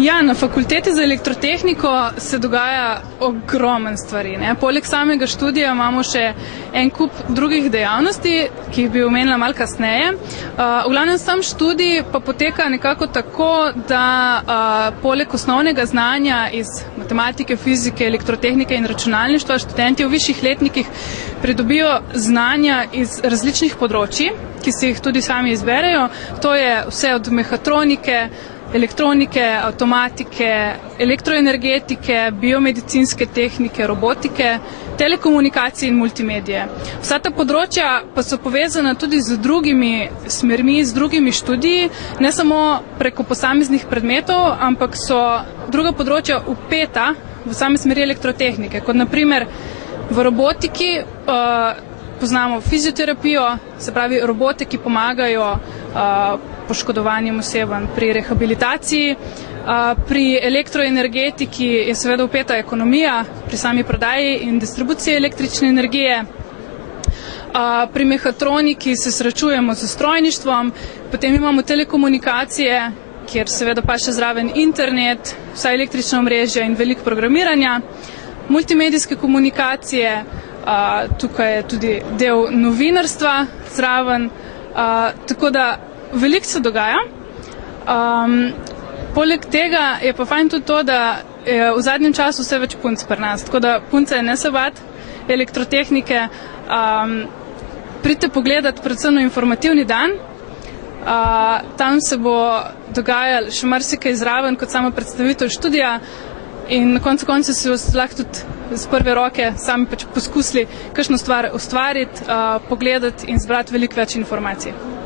Ja, na fakulteti za elektrotehniko se dogaja ogromen stvari. Poleg samega študija imamo še en kup drugih dejavnosti, ki jih bi omenila malo kasneje. V glavnem sam študij pa poteka nekako tako, da poleg osnovnega znanja iz matematike, fizike, elektrotehnike in računalništva študenti v višjih letnikih pridobijo znanja iz različnih področji, ki si jih tudi sami izberejo. To je vse od mehatronike, elektronike, avtomatike, elektroenergetike, biomedicinske tehnike, robotike, telekomunikacije in multimedije. Vsa ta področja pa so povezana tudi z drugimi smermi, z drugimi študiji, ne samo preko posameznih predmetov, ampak so druga področja vpeta v same smeri elektrotehnike, kot naprimer v robotiki poznamo fizioterapijo, se pravi robote, ki pomagajo poškodovanim osebam pri rehabilitaciji. Pri elektroenergetiki je seveda vpeta ekonomija pri sami prodaji in distribuciji električne energije. Pri mehatroniki se srečujemo z strojništvom, potem imamo telekomunikacije, kjer seveda pa še zraven internet, vsa električna omrežja in veliko programiranja, multimedijske komunikacije, tukaj je tudi del novinarstva zraven, tako da veliko se dogaja. Poleg tega je pa fajn tudi to, da je v zadnjem času vse več punc pri nas, tako da punce ne se bati elektrotehnike. Pridite pogledat predvsem na informativni dan, tam se bo dogajalo še marsikaj zraven kot sama predstavitev študija in na koncu si lahko tudi z prve roke sami pač poskusili kakšno stvar ustvariti, pogledati in zbrati veliko več informacij.